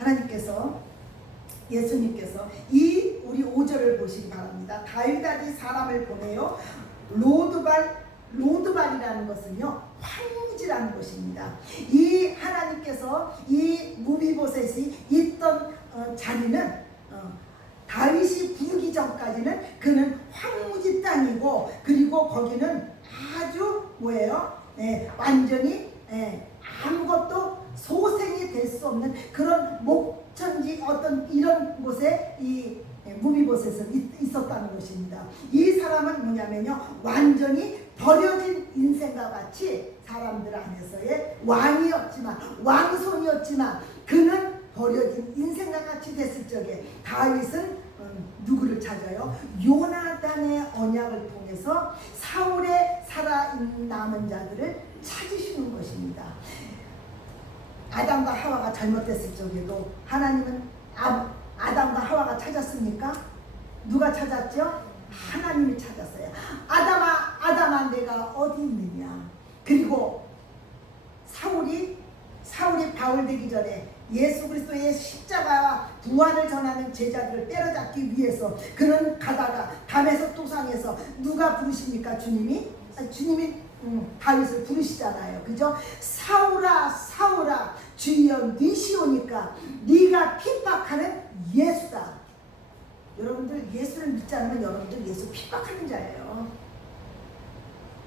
하나님께서 예수님께서 이 우리 5절을 보시기 바랍니다. 다윗이 사람을 보내요. 로드발이라는 것은요 황무지라는 것입니다. 이 하나님께서 이 무비보셋이 있던 자리는 다윗이 부르기 전까지는 그는 황무지 땅이고, 그리고 거기는 아주 뭐예요? 완전히 아무것도 소생이 될 수 없는 그런 목천지 어떤 이런 곳에 이 무비보셋은 있었다는 것입니다. 이 사람은 뭐냐면요, 완전히 버려진 인생과 같이 사람들 안에서의 왕이었지만, 왕손이었지만 그는 버려진 인생과 같이 됐을 적에 다윗은 누구를 찾아요? 요나단의 언약을 통해서 사울의 살아남은 자들을 찾으시는 것입니다. 아담과 하와가 잘못됐을 적에도 하나님은 아담과 하와가 찾았습니까? 누가 찾았죠? 하나님이 찾았어요. 아담아 내가 어디 있느냐. 그리고 사울이 바울 되기 전에 예수 그리스도의 십자가와 부활을 전하는 제자들을 때려잡기 위해서 그는 가다가 다메섹 도상에서 누가 부르십니까? 주님이 다윗을 부르시잖아요. 그죠? 사울아 사울아 주여 니시오니까 네가 핍박하는 예수다. 여러분들 예수를 믿지 않으면 여러분들 예수 핍박하는 자예요.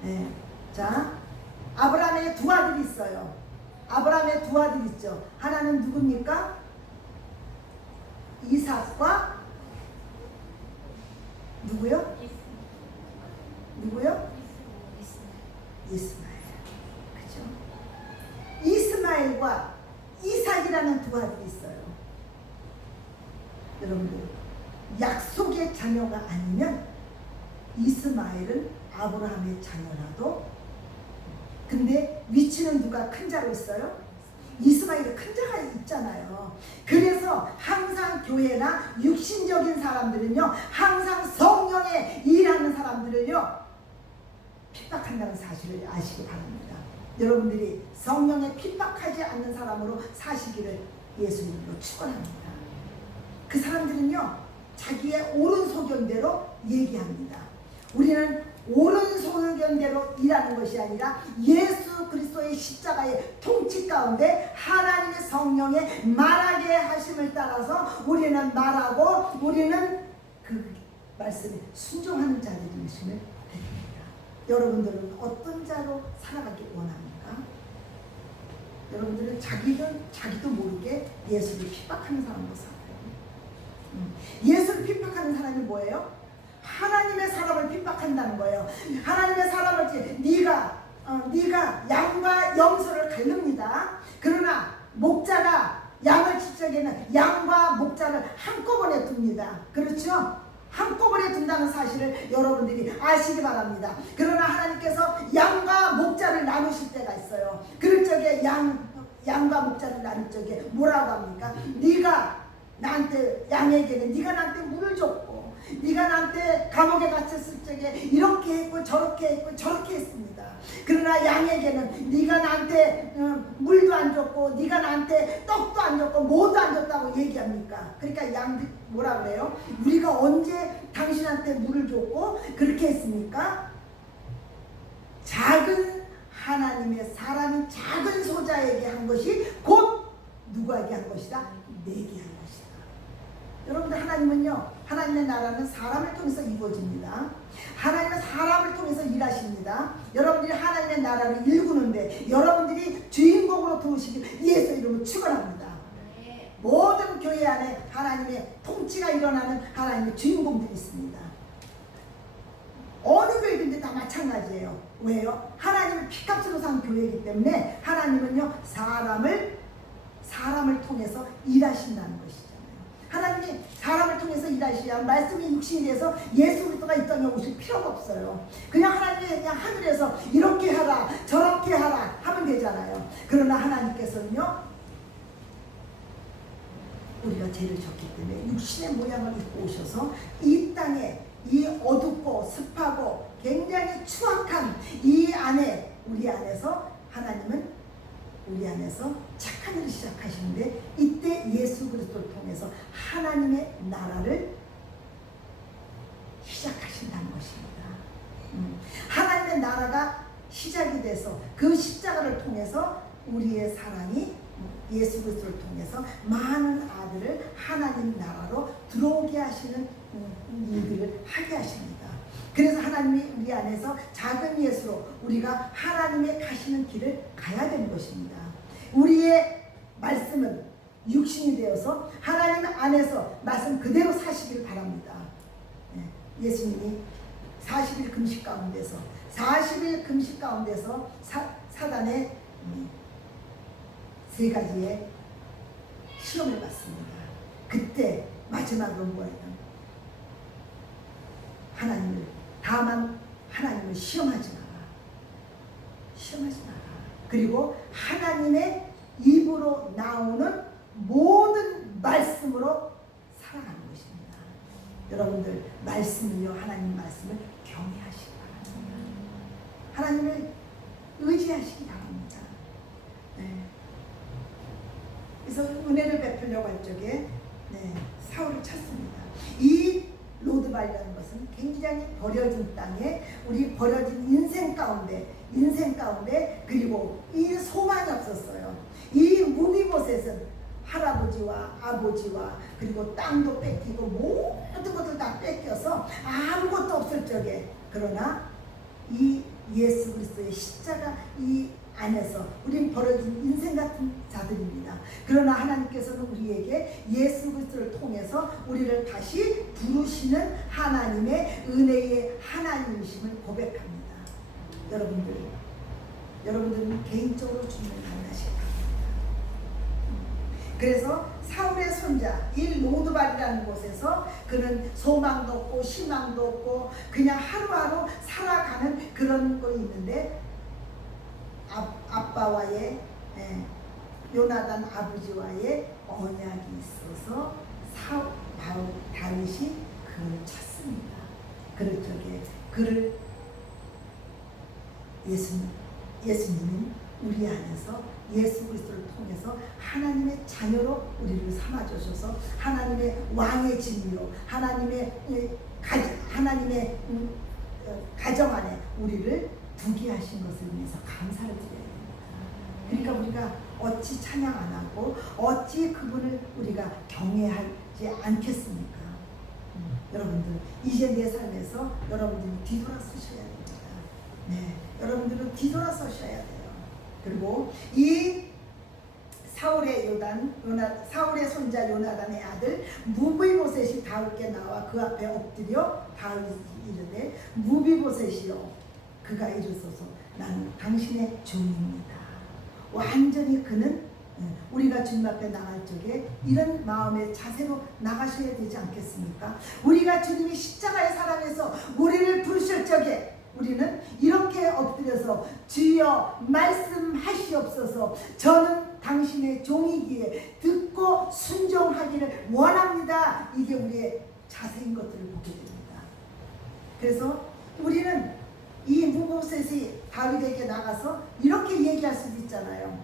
네. 자, 아브라함의 두 아들이 있어요. 아브라함의 두 아들이 있죠. 하나는 누굽니까? 이삭과 누구요? 누구요? 이스마엘. 그죠? 이스마엘과 이삭이라는 두 아들이 있어요. 여러분들 약속의 자녀가 아니면 이스마엘은 아브라함의 자녀라도, 근데 위치는 누가 큰 자로 있어요? 이스마엘이 큰 자가 있잖아요. 그래서 항상 교회나 육신적인 사람들은요, 항상 성령에 일하는 사람들을요 핍박한다는 사실을 아시기 바랍니다. 여러분들이 성령에 핍박하지 않는 사람으로 사시기를 예수님으로 축원합니다. 그 사람들은요 자기의 옳은 소견대로 얘기합니다. 우리는 옳은 소견대로 일하는 것이 아니라 예수 그리스도의 십자가의 통치 가운데 하나님의 성령의 말하게 하심을 따라서 우리는 말하고, 우리는 그 말씀에 순종하는 자들이 되심을 드립니다. 여러분들은 어떤 자로 살아가기 원합니까? 여러분들은 자기도 모르게 예수를 핍박하는 사람으로 살아요. 예수를 핍박하는 사람이 뭐예요? 하나님의 사람을 핍박한다는 거예요. 하나님의 사람을 네가 양과 염소를 가릅니다. 그러나 목자가 양을 칠 적에는 양과 목자를 한꺼번에 둡니다. 그렇죠? 한꺼번에 둔다는 사실을 여러분들이 아시기 바랍니다. 그러나 하나님께서 양과 목자를 나누실 때가 있어요. 그럴 적에 양과 목자를 나눌 적에 뭐라고 합니까? 양에게는 네가 나한테 물을 줬고, 네가 나한테 감옥에 갇혔을 적에 이렇게 했고 저렇게 했고 저렇게 했습니다. 그러나 양에게는 네가 나한테 물도 안 줬고, 네가 나한테 떡도 안 줬고 뭐도 안 줬다고 얘기합니까? 그러니까 양들이 뭐라 그래요? 우리가 언제 당신한테 물을 줬고 그렇게 했습니까? 작은 하나님의 사람이 작은 소자에게 한 것이 곧 누구에게 한 것이다? 내게 한 것이다. 여러분들 하나님은요, 하나님의 나라는 사람을 통해서 이루어집니다. 하나님은 사람을 통해서 일하십니다. 여러분들이 하나님의 나라를 일구는데 여러분들이 주인공으로 들어오시길 예수 이름으로 축원합니다. 모든 교회 안에 하나님의 통치가 일어나는 하나님의 주인공들이 있습니다. 어느 교회든지 다 마찬가지예요. 왜요? 하나님은 피값으로 산 교회이기 때문에 하나님은요 사람을 통해서 일하신다는 것이죠. 하나님이 사람을 통해서 일하시면 말씀이 육신이 돼서 예수 그리스도가 이 땅에 오실 필요가 없어요. 그냥 하나님이 그냥 하늘에서 이렇게 하라 저렇게 하라 하면 되잖아요. 그러나 하나님께서는요, 우리가 죄를 졌기 때문에 육신의 모양을 입고 오셔서 이 땅에 이 어둡고 습하고 굉장히 추악한 이 안에 우리 안에서 하나님은 우리 안에서 착한 일을 시작하시는데, 이때 예수 그리스도를 통해서 하나님의 나라를 시작하신다는 것입니다. 하나님의 나라가 시작이 돼서 그 십자가를 통해서 우리의 사랑이 예수 그리스도를 통해서 많은 아들을 하나님 나라로 들어오게 하시는 일들을 하게 하십니다. 그래서 하나님이 우리 안에서 작은 예수로 우리가 하나님의 가시는 길을 가야 되는 것입니다. 우리의 말씀은 육신이 되어서 하나님 안에서 말씀 그대로 사시길 바랍니다. 예수님이 40일 금식 가운데서 40일 금식 가운데서 사단의 세 가지의 시험을 받습니다. 그때 마지막으로 뭐예요? 다만 하나님을 시험하지 마라. 시험하지 마라. 그리고 하나님의 입으로 나오는 모든 말씀으로 살아가는 것입니다. 여러분들 말씀을요, 하나님 말씀을 경외하시기 바랍니다. 하나님을 의지하시기 바랍니다. 네. 그래서 은혜를 베풀려고 할 적에 사울을 찾습니다. 이 로드발이라는 것은 굉장히 버려진 땅에 우리 버려진 인생 가운데 그리고 이 소망이 없었어요. 이 무비보셋은 할아버지와 아버지와 그리고 땅도 뺏기고 모든 것들 다 뺏겨서 아무것도 없을 적에, 그러나 이 예수 그리스도의 십자가 이 안에서 우린 버려진 인생 같은 자들입니다. 그러나 하나님께서는 우리에게 예수 그리스도를 통해서 우리를 다시 부르시는 하나님의 은혜의 하나님이심을 고백합니다. 여러분들은 개인적으로 주님을 만나시기 바랍니다. 그래서 사울의 손자 이 로드발이라는 곳에서 그는 소망도 없고 희망도 없고 그냥 하루하루 살아가는 그런 거 있는데, 아빠와의 요나단 아버지와의 언약이 있어서 다윗이 그를 찾습니다. 그럴 적에 그를 예수님은 우리 안에서 예수 그리스도를 통해서 하나님의 자녀로 우리를 삼아주셔서 하나님의 왕의 진리로 하나님의 가정 안에 우리를 두게 하신 것을 위해서 감사를 드려야 됩니다. 그러니까 우리가 어찌 찬양 안 하고 어찌 그분을 우리가 경외하지 않겠습니까? 여러분들 이제 내 삶에서 여러분들이 뒤돌아서셔야 됩니다. 여러분들은 뒤돌아서셔야 돼요. 그리고 이 사울의 손자 요나단의 아들 무비보셋이 다윗께 나와 그 앞에 엎드려 다윗이 이르되 무비보셋이여 그가 이르소서 나는 당신의 종입니다. 완전히 그는 우리가 주님 앞에 나갈 적에 이런 마음의 자세로 나가셔야 되지 않겠습니까? 우리가 주님이 십자가의 사랑에서 우리를 부르실 적에 우리는 이렇게 엎드려서 주여 말씀하시옵소서 저는 당신의 종이기에 듣고 순종하기를 원합니다. 이게 우리의 자세인 것들을 보게 됩니다. 그래서 우리는 이 무비보셋이 다윗에게 나가서 이렇게 얘기할 수도 있잖아요.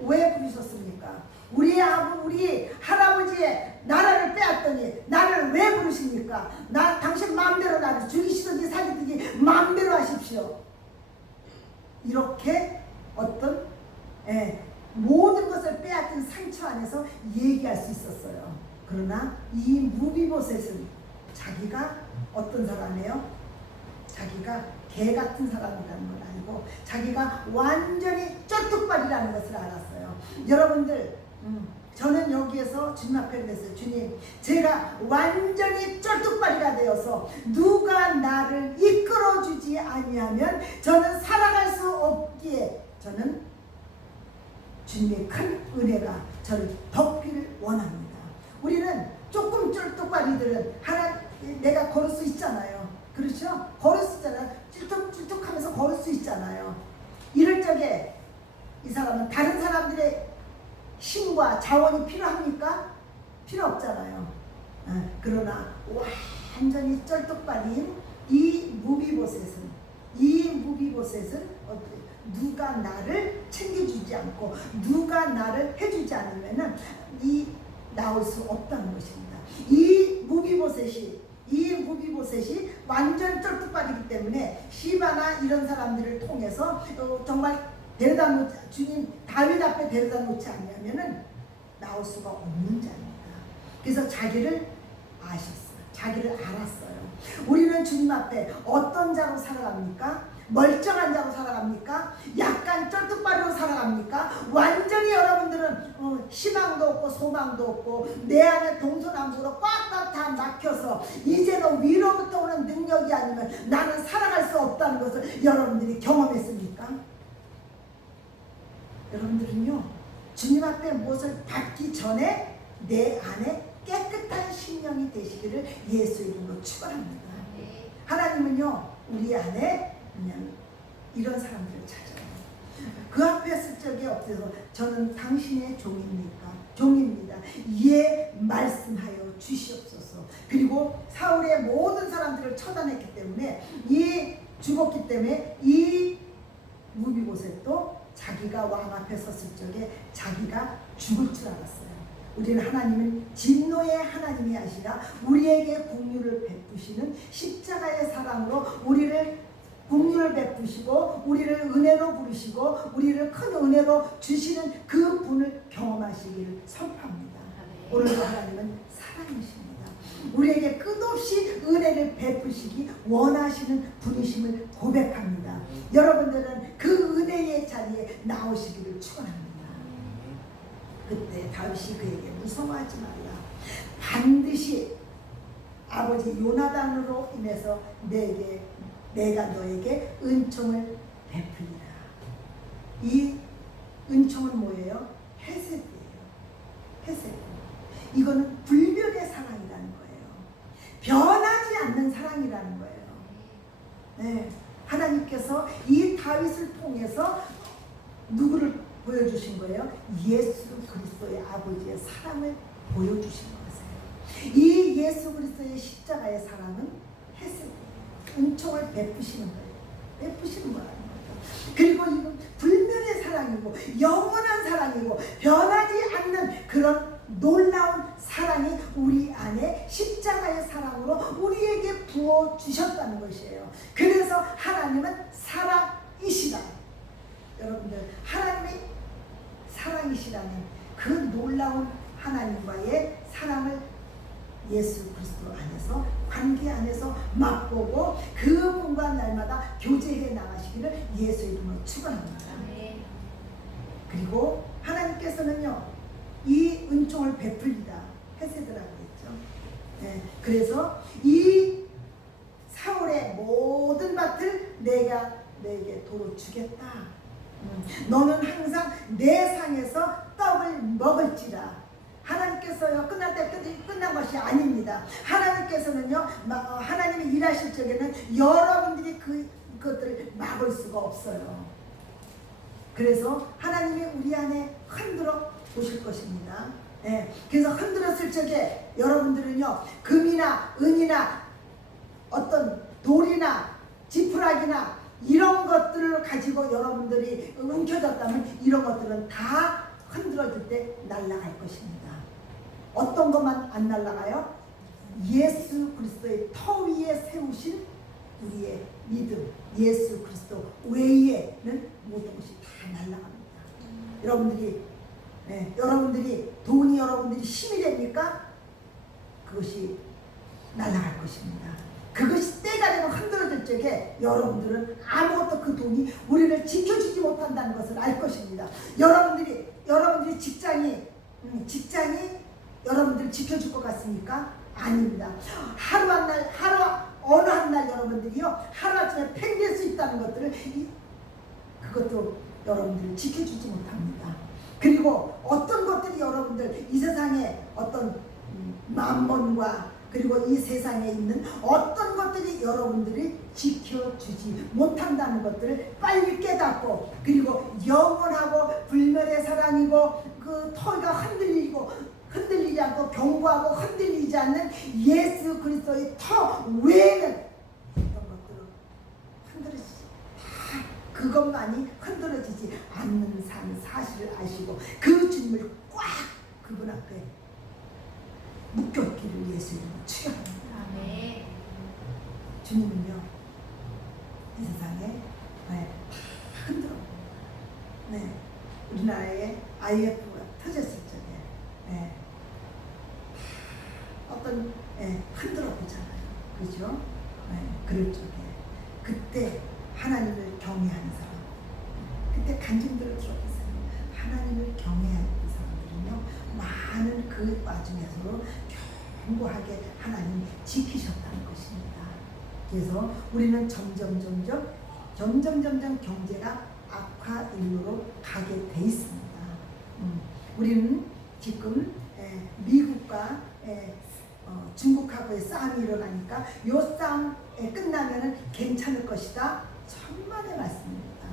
왜 부르셨습니까? 우리 할아버지의 나라를 빼앗더니 나를 왜 부르십니까? 당신 마음대로 나를 죽이시든지 살리든지 마음대로 하십시오. 이렇게 어떤 모든 것을 빼앗긴 상처 안에서 얘기할 수 있었어요. 그러나 이 무비보셋은 자기가 어떤 사람이에요? 자기가 개 같은 사람이라는 걸 알고 자기가 완전히 쩔뚝발이라는 것을 알았어요. 여러분들 저는 여기에서 주님 앞에 그랬어요. 주님, 제가 완전히 쩔뚝발이가 되어서 누가 나를 이끌어주지 아니하면 저는 살아갈 수 없기에 저는 주님의 큰 은혜가 저를 덮기를 원합니다. 우리는 조금 쩔뚝발이들은 내가 걸을 수 있잖아요. 그렇죠? 걸을 수 있잖아요. 찔뚝찔뚝하면서 걸을 수 있잖아요. 이럴 적에 이 사람은 다른 사람들의 힘과 자원이 필요합니까? 필요 없잖아요. 그러나 완전히 쩔뚝발인 이 무비보셋은 누가 나를 챙겨주지 않고 누가 나를 해주지 않으면은 이 나올 수 없다는 것입니다. 이 무비보셋이 완전 쩔뚝발이기 때문에 시바나 이런 사람들을 통해서 정말 데려다 놓지, 주님 다윗 앞에 데려다 놓지 않냐면은 나올 수가 없는 자입니다. 그래서 자기를 아셨어요. 자기를 알았어요. 우리는 주님 앞에 어떤 자로 살아갑니까? 멀쩡한 자로 살아갑니까? 약간 쩔뚝발이로 살아갑니까? 완전히 여러분들은 희망도 없고 소망도 없고 내 안에 동서남북으로 꽉꽉 다 막혀서 이제는 위로부터 오는 능력이 아니면 나는 살아갈 수 없다는 것을 여러분들이 경험했습니까? 여러분들은요, 주님 앞에 무엇을 받기 전에 내 안에 깨끗한 심령이 되시기를 예수 이름으로 축원합니다. 하나님은요, 우리 안에 그냥 이런 사람들을 찾아요. 그 앞에 쓸 적이 없어서 저는 당신의 종입니다. 예, 말씀하여 주시옵소서. 그리고 사울의 모든 사람들을 처단했기 때문에 죽었기 때문에 이 무비보셋도 자기가 왕 앞에 섰을 적에 자기가 죽을 줄 알았어요. 우리는 하나님은 진노의 하나님이 아시라 우리에게 긍휼을 베푸시는 십자가의 사랑으로 우리를 긍휼을 베푸시고 우리를 은혜로 부르시고 우리를 큰 은혜로 주시는 그 분을 경험하시기를 선포합니다. 오늘도 하나님은 사랑이십니다. 우리에게 끝없이 은혜를 베푸시기 원하시는 분이심을 고백합니다. 여러분들은 그 은혜의 자리에 나오시기를 축원합니다. 그때 다윗이 그에게 무서워하지 말라. 반드시 아버지 요나단으로 인해서 내가 너에게 은총을 베풀리라. 이 은총은 뭐예요? 헤세드예요. 헤세드. 이거는 불변의 사랑이라는 거예요. 변하지 않는 사랑이라는 거예요. 네. 하나님께서 이 다윗을 통해서 누구를 보여주신 거예요? 예수 그리스도의 아버지의 사랑을 보여주신 거세요. 이 예수 그리스도의 십자가의 사랑은 헤세드, 은총을 베푸시는 거예요. 베푸시는 거라는 거죠. 그리고 이건 불멸의 사랑이고 영원한 사랑이고 변하지 않는 그런 놀라운 사랑이 우리 안에 십자가의 사랑으로 우리에게 부어주셨다는 것이에요. 그래서 하나님은 사랑이시다. 여러분들, 하나님이 사랑이시라는 그 놀라운 하나님과의 사랑을 예수 그리스도 안에서, 관계 안에서 맛보고 그분과 날마다 교제해 나가시기를 예수 이름으로 축원합니다. 그리고 하나님께서는요, 이 은총을 베풀리다, 헤세드라고 했죠. 네, 그래서 이 사울의 모든 밭을 내가 너에게 도로 주겠다. 너는 항상 내 상에서 떡을 먹을지라. 하나님께서요, 끝날 때 끝난 것이 아닙니다. 하나님께서는요, 하나님이 일하실 적에는 여러분들이 그것들을 막을 수가 없어요. 그래서 하나님이 우리 안에 흔들어 보실 것입니다. 네, 그래서 흔들었을 적에 여러분들은요, 금이나 은이나 어떤 돌이나 지푸라기나 이런 것들을 가지고 여러분들이 움켜졌다면 이런 것들은 다 흔들어질 때 날아갈 것입니다. 어떤 것만 안 날아가요? 예수 그리스도의 터 위에 세우신 우리의 믿음, 예수 그리스도 외에는 모든 것이 다 날아갑니다. 여러분들이 돈이 여러분들이 힘이 됩니까? 그것이 날아갈 것입니다. 그것이 때가 되면 흔들어질 적에 여러분들은 아무것도 그 돈이 우리를 지켜주지 못한다는 것을 알 것입니다. 여러분들이 직장이 여러분들을 지켜줄 것 같습니까? 아닙니다. 어느 한 날 여러분들이요, 하루아침에 팽될 수 있다는 것들을 그것도 여러분들을 지켜주지 못합니다. 그리고 어떤 것들이 여러분들 이 세상에 어떤 만몬과 그리고 이 세상에 있는 어떤 것들이 여러분들이 지켜주지 못한다는 것들을 빨리 깨닫고, 그리고 영원하고 불멸의 사랑이고 그 터가 흔들리지 않고 견고하고 흔들리지 않는 예수 그리스도의 터 외에는 어떤 것들은 흔들리지, 그것만이 흔들어지지 않는 사실을 아시고 그 주님을 꽉 그분 앞에 묶였기를 예수 이름으로 축원합니다. 아멘. 주님은요 이 세상에 흔들어. 네, 우리나라에 IMF가 터졌을 적에 어떤 흔들어 보잖아요. 그렇죠? 그럴 적에 그때 하나님을 경외하는 사람, 그때 간증들을 들어보세요. 하나님을 경외하는 사람들은요 많은 그 와중에서도 견고하게 하나님 지키셨다는 것입니다. 그래서 우리는 점점 경제가 악화 일로로 가게 돼 있습니다. 우리는 지금 미국과 중국하고의 싸움이 일어나니까 이 싸움 끝나면은 괜찮을 것이다. 천만의 말씀입니다.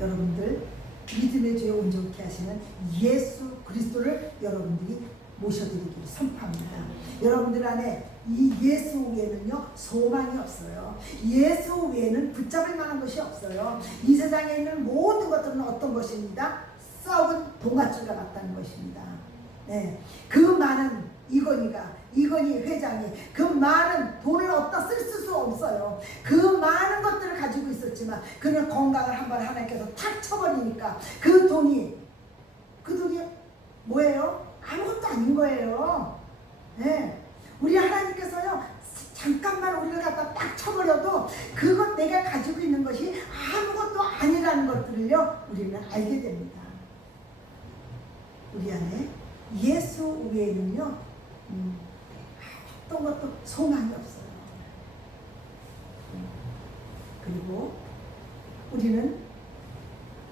여러분들 믿음의 주에 온전케 하시는 예수 그리스도를 여러분들이 모셔드리기를 선포합니다. 여러분들 안에 이 예수 외에는요 소망이 없어요. 예수 외에는 붙잡을 만한 것이 없어요. 이 세상에 있는 모든 것들은 어떤 것입니다? 썩은 동아줄과 같다는 것입니다. 네, 그 많은 이건희 회장이 그 많은 돈을 얻다 쓸 수 없어요. 그 많은 것들을 가지고 있었지만 그는 건강을 한번 하나님께서 탁 쳐버리니까 그 돈이 뭐예요? 아무것도 아닌 거예요. 네. 우리 하나님께서요 잠깐만 우리를 갖다 딱 쳐버려도 그것 내가 가지고 있는 것이 아무것도 아니라는 것들을요 우리는 알게 됩니다. 우리 안에 예수 외에는요 어떤 것도 소망이 없어요. 그리고 우리는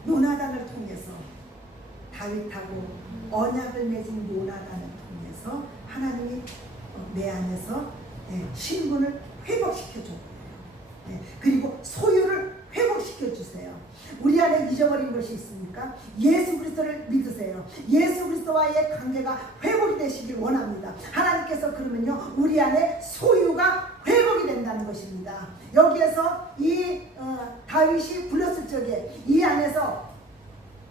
요나단을 통해서 다윗하고 언약을 맺은 요나단을 통해서 하나님이 내 안에서 신분을 회복시켜 줬고요. 그리고 소유를 회복시켜 주세요. 우리 안에 잊어버린 것이 있습니까? 예수 그리스도를 믿으세요. 예수 그리스도와의 관계가 회복이 되시길 원합니다. 하나님께서 그러면요 우리 안에 소유가 회복이 된다는 것입니다. 여기에서 이 다윗이 불렀을 적에 이 안에서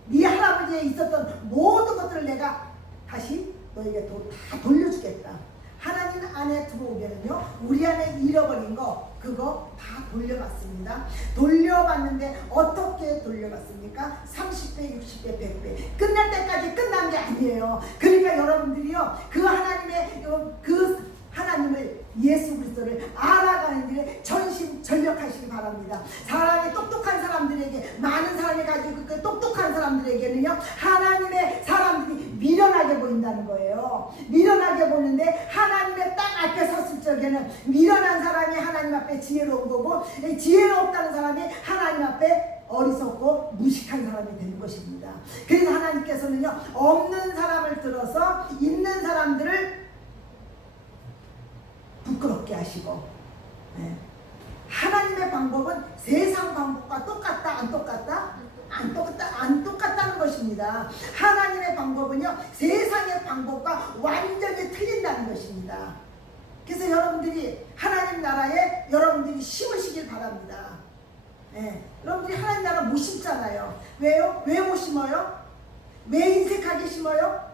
네 할아버지에 있었던 모든 것들을 내가 다시 너에게 다 돌려주겠다. 하나님 안에 들어오면요 우리 안에 잃어버린 거 그거 다 돌려받습니다. 돌려받는데 어떻게 돌려받습니까? 30배, 60배, 100배 끝날 때까지 끝난 게 아니에요. 그러니까 여러분들이요 그 하나님의 그 하나님을 예수 그리스도를 알아가는 길에 전심전력하시기 바랍니다. 사람이 똑똑한 사람들에게 많은 사람이 가지고 그 똑똑한 사람들에게는요 하나님의 사람들이 미련하게 보인다는 거예요. 미련하게 보는데 하나님의 땅 앞에 섰을 적에는 미련한 사람이 하나님 앞에 지혜로운 거고 지혜롭다는 사람이 하나님 앞에 어리석고 무식한 사람이 되는 것입니다. 그래서 하나님께서는요 없는 사람을 들어서 있는 사람들을 부끄럽게 하시고 하나님의 방법은 세상 방법과 똑같다 안 똑같다? 안 똑같다는 것입니다. 하나님의 방법은요 세상의 방법과 완전히 틀린다는 것입니다. 그래서 여러분들이 하나님 나라에 여러분들이 심으시길 바랍니다. 여러분들이 하나님 나라 못 심잖아요. 왜요? 왜 못 심어요? 왜 인색하게 심어요?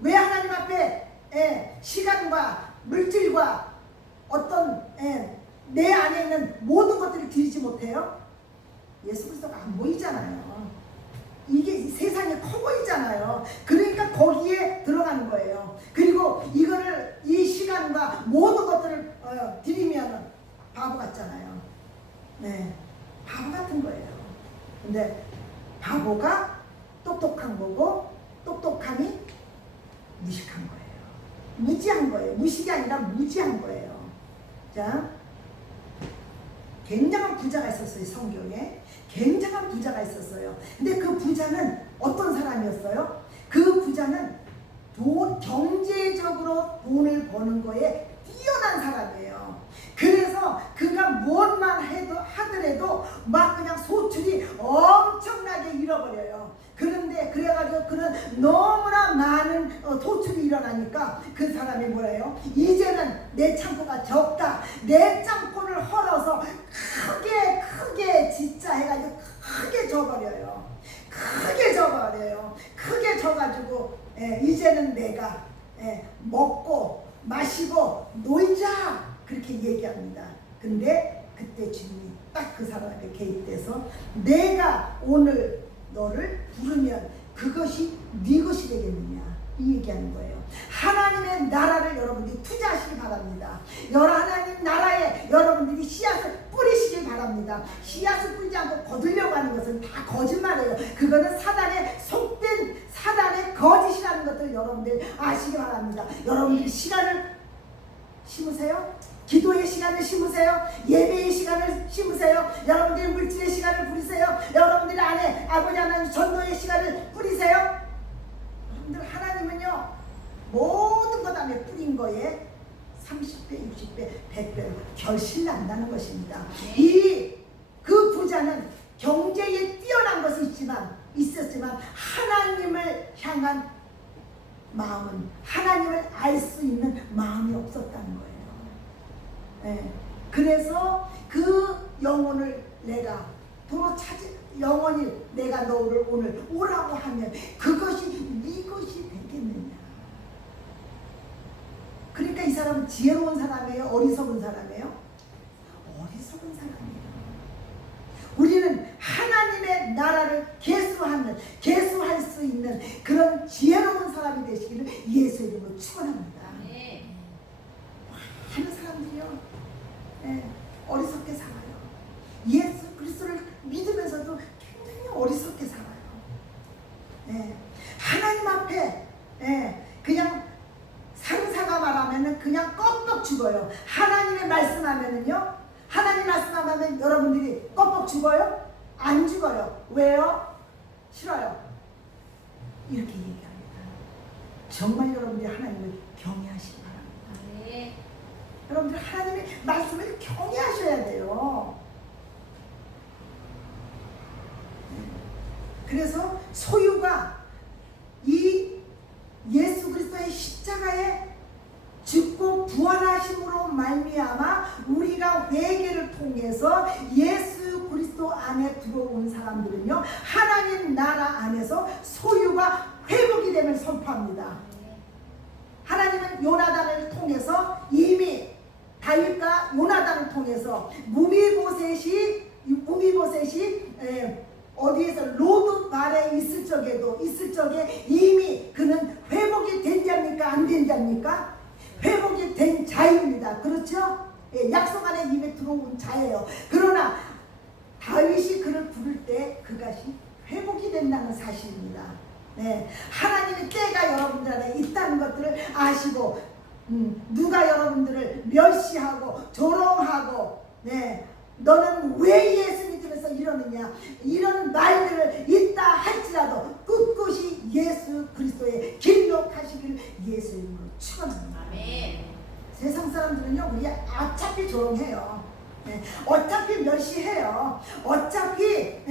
왜 하나님 앞에 시간과 물질과 어떤 내 안에 있는 모든 것들을 드리지 못해요? 예수 그리스도가 안 보이잖아요. 이게 세상에 커 보이잖아요. 그러니까 거기에 들어가는 거예요. 그리고 이 시간과 모든 것들을 드리면 바보 같잖아요. 네, 바보 같은 거예요. 근데 바보가 똑똑한 거고 똑똑함이 무식한 거예요. 무지한 거예요. 무식이 아니라 무지한 거예요. 자, 굉장한 부자가 있었어요. 성경에 굉장한 부자가 있었어요. 근데 그 부자는 어떤 사람이었어요? 그 부자는 경제적으로 돈을 버는 거에 뛰어난 사람이에요. 그래서 그가 무엇만 하더라도 막 그냥 소출이 엄청나게 잃어버려요. 그런데 그래가지고 그는 너무나 많은 소출이 일어나니까 그 사람이 뭐예요? 이제는 내 창고가 적다. 내 창고를 헐어서 크게 진짜 해가지고 크게 져버려요. 크게 져가지고 이제는 내가 먹고 마시고 놀자 그렇게 얘기합니다. 근데 그때 주님이 딱 그 사람에게 개입돼서 내가 오늘 너를 부르면 그것이 네 것이 되겠느냐 이 얘기하는 거예요. 하나님의 나라를 여러분들이 투자하시기 바랍니다. 하나님 나라에 여러분들이 씨앗을 뿌리시길 바랍니다. 씨앗을 뿌리지 않고 거두려고 하는 것은 다 거짓말이에요. 그거는 사단의 속된 사단의 거짓이라는 것을 여러분들 아시기 바랍니다. 여러분들이 시간을 심으세요. 기도의 시간을 심으세요. 예배의 시간을 심으세요. 여러분들이 물질의 시간을 뿌리세요. 여러분들 안에 아버지 하나님 전도의 시간을 뿌리세요. 여러분들 하나님은요 모든 것 안에 뿌린 거에 30배, 60배, 100배로 결실 난다는 것입니다. 그 부자는 경제에 뛰어난 것이 있었지만 하나님을 향한 마음은 하나님을 알 수 있는 마음이 없었다는 거예요. 그래서 그 영혼을 내가 도로 영혼이 내가 너를 오늘 오라고 하면 그것이 네 것이 되겠느냐. 그러니까 이 사람은 지혜로운 사람이에요? 어리석은 사람이에요? 어리석은 사람이에요. 우리는 하나님의 나라를 계수할 수 있는 그런 지혜로운 사람이 되시기를 예수 이름으로 축원합니다. 많은 사람들이요 어리석게 살아요. 예수 그리스도를 믿으면서도 굉장히 어리석게 살아요. 하나님 앞에 그냥 상사가 말하면은 그냥 껌뻑 죽어요. 하나님의 말씀하면은요, 하나님 말씀하면 여러분들이 껌뻑 죽어요? 안 죽어요. 왜요? 싫어요. 이렇게 얘기합니다. 정말 여러분들이 하나님을 경외하시기 바랍니다. 여러분들 하나님의 말씀을 경외하셔야 돼요. 그래서 소유가 이 예수 그리스도의 십자가에 죽고 부활하심으로 말미암아 우리가 회개를 통해서 예수 그리스도 안에 들어온 사람들은요 하나님 나라 안에서 소유가 회복이 됨을 선포합니다. 하나님은 요나단을 통해서 이미 다윗과 요나단을 통해서 무비보셋이 어디에서 로드 말에 있을 적에 이미 그는 회복이 된 자입니까? 안 된 자입니까? 회복이 된 자입니다. 그렇죠? 약속 안에 이미 들어온 자예요. 그러나 다윗이 그를 부를 때 그것이 회복이 된다는 사실입니다. 하나님의 때가 여러분들 안에 있다는 것들을 아시고 누가 여러분들을 멸시하고 조롱하고 너는 왜 예수 믿으면서 이러느냐 이런 말들을 있다 할지라도 꿋꿋이 예수 그리스도의 길로 가시기를 예수 이름으로 축원합니다. 아멘. 세상 사람들은요 우리 어차피 조롱해요. 어차피 멸시해요. 어차피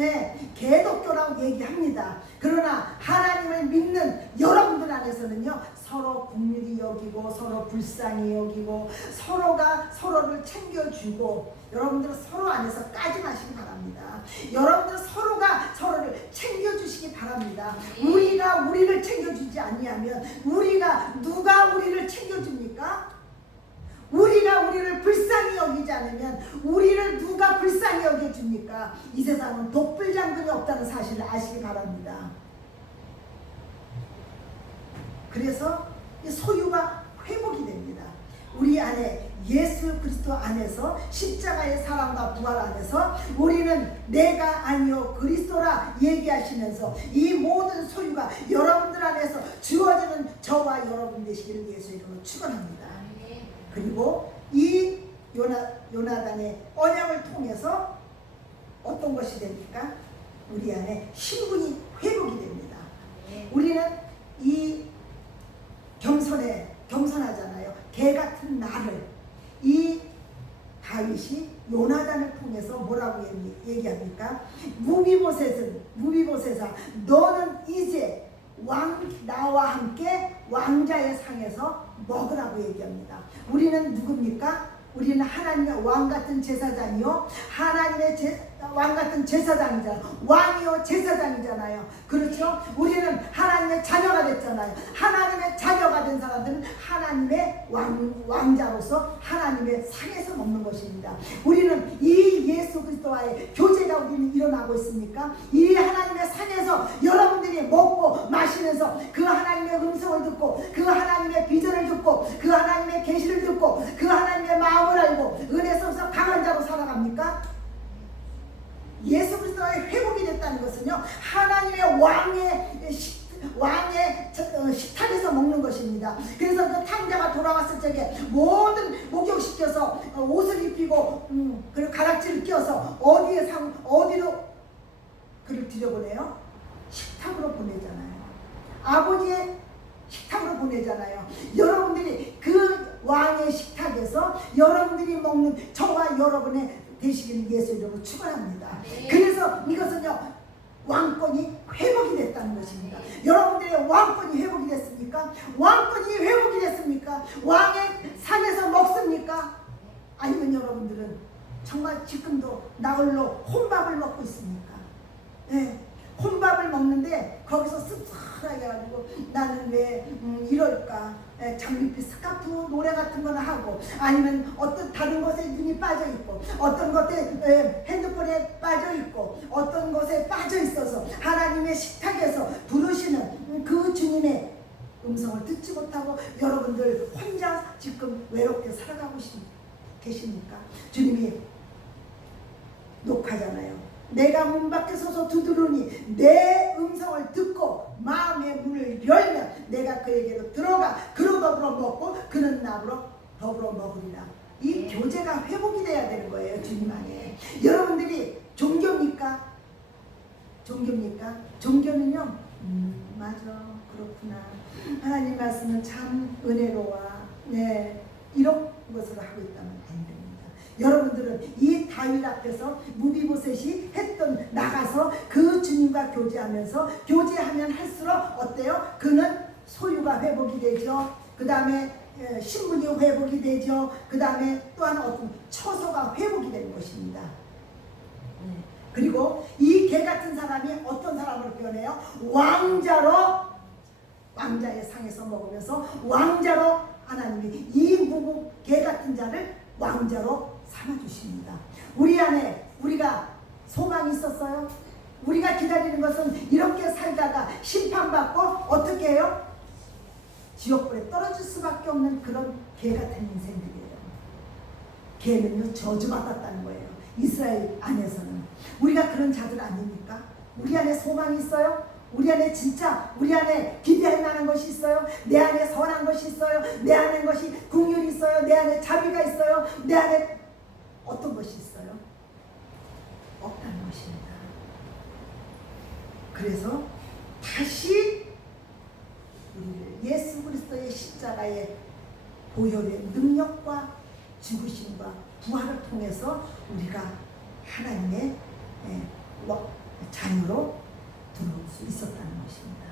개독교라고 얘기합니다. 그러나 하나님을 믿는 여러분들 안에서는요 서로 긍휼히 여기고 서로 불쌍히 여기고 서로가 서로를 챙겨주고 여러분들은 서로 안에서 까짐하시기 바랍니다. 여러분들 서로가 서로를 챙겨주시기 바랍니다. 우리가 우리를 챙겨주지 아니하면 누가 우리를 챙겨줍니까? 우리가 우리를 불쌍히 여기지 않으면 우리를 누가 불쌍히 여겨줍니까? 이 세상은 독불장군이 없다는 사실을 아시기 바랍니다. 그래서 소유가 회복이 됩니다. 우리 안에 예수 그리스도 안에서 십자가의 사랑과 부활 안에서 우리는 내가 아니요 그리스도라 얘기하시면서 이 모든 소유가 여러분들 안에서 주어지는 저와 여러분 되시기를 예수 이름으로 축원합니다. 그리고 이 요나단의 언약을 통해서 어떤 것이 됩니까? 우리 안에 신분이 회복이 됩니다. 우리는 이 겸손하잖아요. 개 같은 나를 이 다윗이 요나단을 통해서 뭐라고 얘기합니까? 무비보셋아 너는 이제 나와 함께 왕자의 상에서 먹으라고 얘기합니다. 우리는 누굽니까? 우리는 하나님의 왕 같은 제사장이요, 하나님의 왕 같은 제사장이잖아요. 왕이요 제사장이잖아요. 그렇죠? 우리는 하나님의 자녀가 됐잖아요. 하나님의 자녀가 된 사람들은 하나님의 왕자로서 하나님의 상에서 먹는 것입니다. 우리는 이 예수 그리스도와의 교제가 우리는 일어나고 있습니까? 이 하나님의 상에서 여러분들이 먹고 마시면서 그 하나님의 음성을 듣고 그 하나님의 비전을 듣고 그 하나님의 계시를 듣고 그 하나님의 마음을 알고 은혜 속에서 강한 자로 살아갑니까? 예수 그리스도의 회복이 됐다는 것은요, 하나님의 왕의 식탁에서 먹는 것입니다. 그래서 그 탕자가 돌아왔을 적에 모든 목욕시켜서 옷을 입히고 그리고 가락지를 껴서 어디로 그를 들여보내요? 식탁으로 보내잖아요. 아버지의 식탁으로 보내잖아요. 여러분들이 그 왕의 식탁에서 여러분들이 먹는 저와 여러분의 되시기를 예수 이름으로 축원합니다. 네. 그래서 이것은요, 왕권이 회복이 됐다는 것입니다. 여러분들의 왕권이 회복이 됐습니까? 왕권이 회복이 됐습니까? 왕의 상에서 먹습니까? 아니면 여러분들은 정말 지금도 나홀로 혼밥을 먹고 있습니까? 네. 혼밥을 먹는데 거기서 씁쓸하게 해가지고 나는 왜 이럴까? 장밋빛 스카프 노래 같은 거나 하고, 아니면 어떤 다른 것에 눈이 빠져 있고, 어떤 것에 핸드폰에 빠져 있고, 어떤 것에 빠져 있어서 하나님의 식탁에서 부르시는 그 주님의 음성을 듣지 못하고 여러분들 혼자 지금 외롭게 살아가고 계십니까? 주님이 녹화잖아요. 내가 문 밖에 서서 두드르니 내 음성을 듣고 마음의 문을 열면 내가 그에게로 들어가 그로 더불어 먹고 그는 나로 더불어 먹으리라. 이 교제가 회복이 돼야 되는 거예요. 주님 안에. 여러분들이 종교입니까? 종교입니까? 종교는요, 맞아, 그렇구나, 하나님 말씀은 참 은혜로워, 네, 이런 것을 하고 있다면 안 됩니다. 여러분들은 이 다윗 앞에서 무비보셋이 했던, 나가서 그 주님과 교제하면서, 교제하면 할수록 어때요? 그는 소유가 회복이 되죠. 그 다음에 신분이 회복이 되죠. 그 다음에 또한 어떤 처소가 회복이 되는 것입니다. 그리고 이 개 같은 사람이 어떤 사람으로 변해요? 왕자로, 왕자의 상에서 먹으면서 왕자로 하나님이 이 무국 개 같은 자를 왕자로 삼아주십니다. 우리 안에 우리가 소망이 있었어요? 우리가 기다리는 것은 이렇게 살다가 심판받고 어떻게 해요? 지옥불에 떨어질 수밖에 없는 그런 개 같은 인생들이에요. 개는요, 저주받았다는 거예요. 이스라엘 안에서는. 우리가 그런 자들 아닙니까? 우리 안에 소망이 있어요? 우리 안에 진짜, 우리 안에 기대할 만한 것이 있어요? 내 안에 선한 것이 있어요? 내 안에 것이 긍휼이 있어요? 내 안에 자비가 있어요? 내 안에 어떤 것이 있어요? 없다는 것입니다. 그래서 다시 우리를 예수 그리스도의 십자가의 보혈의 능력과 죽으심과 부활을 통해서 우리가 하나님의 자녀로 들어올 수 있었다는 것입니다.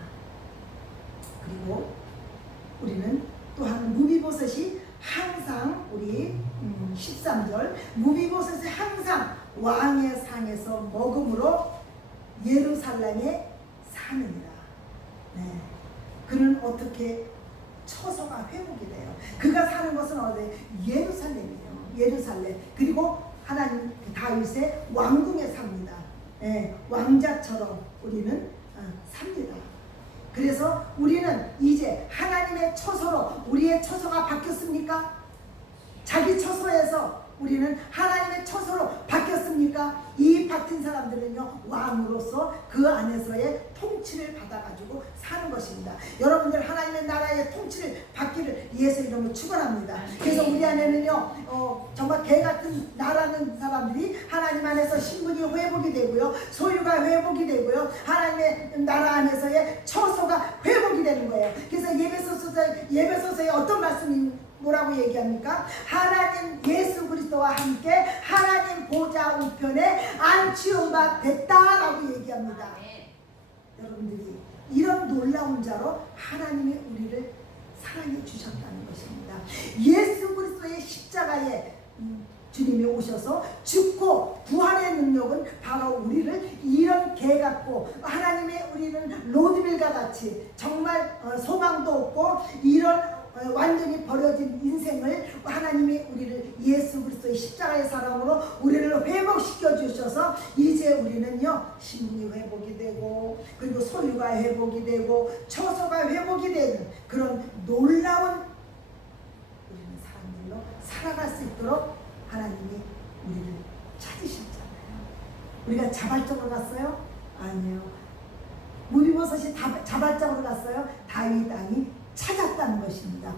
그리고 우리는 또한 무비보셋이 항상, 우리 13절, 무비보셋이 항상 왕의 상에서 먹음으로 예루살렘에 사느니라. 네. 그는 어떻게 처소가 회복이 돼요. 그가 사는 것은 어디? 예루살렘이에요. 예루살렘. 그리고 하나님 다윗의 왕궁에 삽니다. 네. 왕자처럼 우리는 삽니다. 그래서 우리는 이제 하나님의 처소로, 우리의 처소가 바뀌었습니까? 자기 처소에서 우리는 하나님의 처소로 바뀌었습니까? 이 바뀐 사람들은요, 왕으로서 그 안에서의 통치를 받아가지고 사는 것입니다. 여러분들 하나님의 나라의 통치를 받기를 예수 이름으로 축원합니다. 그래서 우리 안에는요, 정말 개 같은 나라는 사람들이 하나님 안에서 신분이 회복이 되고요, 소유가 회복이 되고요, 하나님의 나라 안에서의 처소가 회복이 되는 거예요. 그래서 예배소서에 어떤 말씀이 뭐라고 얘기합니까? 하나님 예수 그리스도와 함께 하나님 보좌 우편에 앉히운 바 됐다라고 얘기합니다. 여러분들이 이런 놀라운 자로 하나님이 우리를 사랑해 주셨다는 것입니다. 예수 그리스도의 십자가의 주님이 오셔서 죽고 부활의 능력은 바로 우리를 이런 개 같고 하나님의 우리는 로드빌과 같이 정말 소망도 없고 이런 완전히 버려진 인생을 하나님이 우리를 예수 그리스도의 십자가의 사랑으로 우리를 회복시켜 주셔서 이제 우리는요 신분이 회복이 되고 그리고 소유가 회복이 되고 처소가 회복이 되는 그런 놀라운 우리는 사람들로 살아갈 수 있도록 하나님이 우리를 찾으셨잖아요. 우리가 자발적으로 갔어요? 아니요. 무비보셋이 자발적으로 갔어요? 다윗 왕이 찾았다는 것입니다.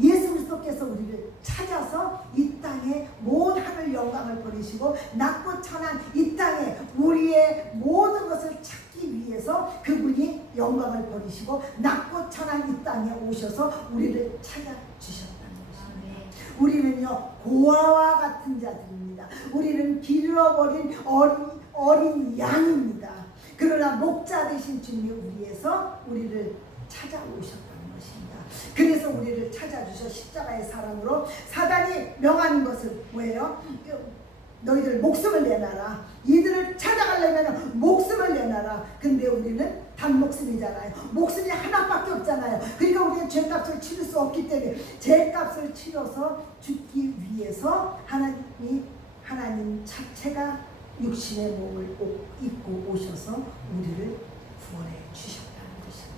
예수 그리스도께서 우리를 찾아서 이 땅에 모든 하늘 영광을 버리시고 낮고 천한 이 땅에 우리의 모든 것을 찾기 위해서 그분이 영광을 버리시고 낮고 천한 이 땅에 오셔서 우리를 찾아주셨다는 것입니다. 우리는요 고아와 같은 자들입니다. 우리는 길잃어버린 어린 양입니다. 그러나 목자 되신 주님이 우리에서 우리를 찾아오셨다. 그래서 우리를 찾아주셔 십자가의 사랑으로 사단이 명하는 것은 뭐예요? 너희들 목숨을 내놔라. 이들을 찾아가려면 목숨을 내놔라. 근데 우리는 단목숨이잖아요. 목숨이 하나밖에 없잖아요. 그러니까 우리는 죄값을 치를 수 없기 때문에 죄값을 치러서 죽기 위해서 하나님 자체가 육신의 몸을 입고 오셔서 우리를 구원해 주셨다는 것입니다.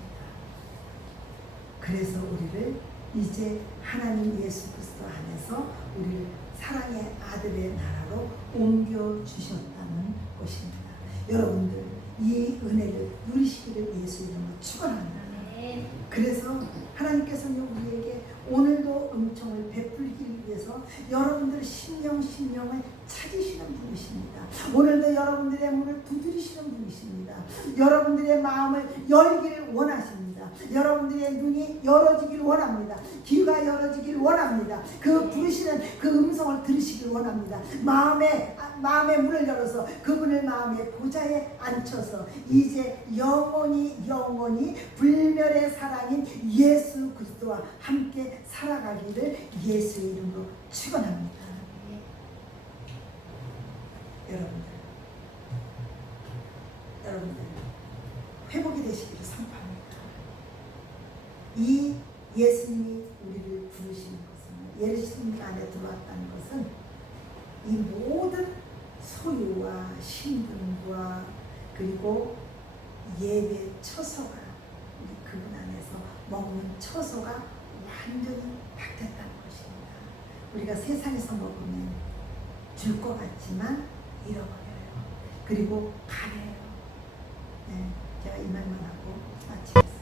그래서 우리를 이제 하나님 예수 그리스도 안에서 우리를 사랑의 아들의 나라로 옮겨주셨다는 것입니다. 여러분들 이 은혜를 누리시기를 예수 이름으로 축원합니다. 그래서 하나님께서는 우리에게 오늘도 은총을 베풀기 위해서 여러분들 심령을 찾으시는 분이십니다. 오늘도 여러분들의 문을 두드리시는 분이십니다. 여러분들의 마음을 열기를 원하십니다. 여러분들의 눈이 열어지길 원합니다. 귀가 열어지길 원합니다. 그 부르시는 그 음성을 들으시길 원합니다. 마음의 문을 열어서 그분을 마음의 보좌에 앉혀서 이제 영원히 불멸의 사랑인 예수 그리스도와 함께 살아가기를 예수의 이름으로 축원합니다. 여러분들 회복이 되시기를 선포합니다. 이 예수님이 우리를 부르시는 것은 예수님 안에 들어왔다는 것은 이 모든 소유와 신분과 그리고 예배 처소가 우리 그분 안에서 먹는 처소가 완전히 바뀌었다는 것입니다. 우리가 세상에서 먹으면 줄 것 같지만 잃어버려요. 그리고 가려요. 네, 제가 이 말만 하고 마치겠습니다.